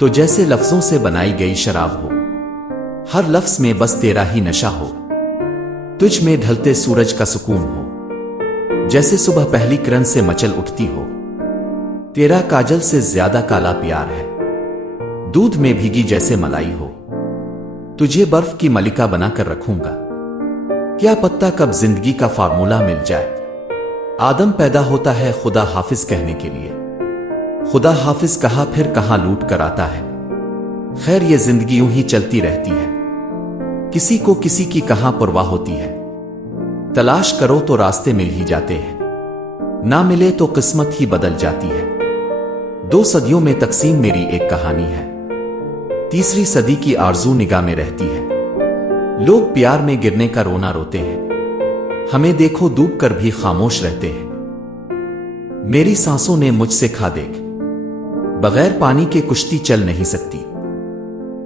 तो जैसे लफ्जों से बनाई गई शराब हो, हर लफ्ज में बस तेरा ही नशा हो, तुझ में ढलते सूरज का सुकून हो, जैसे सुबह पहली किरण से मचल उठती हो। तेरा काजल से ज्यादा काला प्यार है, दूध में भीगी जैसे मलाई हो। तुझे बर्फ की मलिका बनाकर रखूंगा, क्या पत्ता कब जिंदगी का फार्मूला मिल जाए। आदम पैदा होता है खुदा हाफिज कहने के लिए, खुदा हाफिज कहा फिर कहां लूट कर आता है। खैर ये जिंदगी यूं ही चलती रहती है, किसी को किसी की कहां परवाह होती है। तलाश करो तो रास्ते मिल ही जाते हैं, ना मिले तो किस्मत ही बदल जाती है। 2 सदियों में तकसीम मेरी एक कहानी है, तीसरी सदी की आरजू निगाह में रहती है। लोग प्यार में गिरने का रोना रोते हैं, हमें देखो डूब कर भी खामोश रहते हैं। मेरी सांसों ने मुझसे खा देख, बगैर पानी के कुश्ती चल नहीं सकती।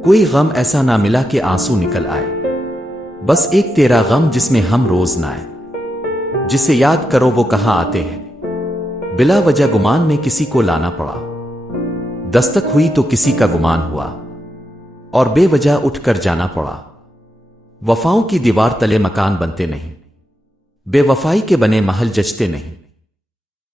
कोई गम ऐसा ना मिला कि आंसू निकल आए, बस एक तेरा गम जिसमें हम रोज नाए। जिसे याद करो वो कहां आते हैं, बिला वजह गुमान में किसी को लाना पड़ा। दस्तक हुई तो किसी का गुमान हुआ, और बेवजह उठकर जाना पड़ा। वफाओं की दीवार तले मकान बनते नहीं, बेवफाई के बने महल जचते नहीं।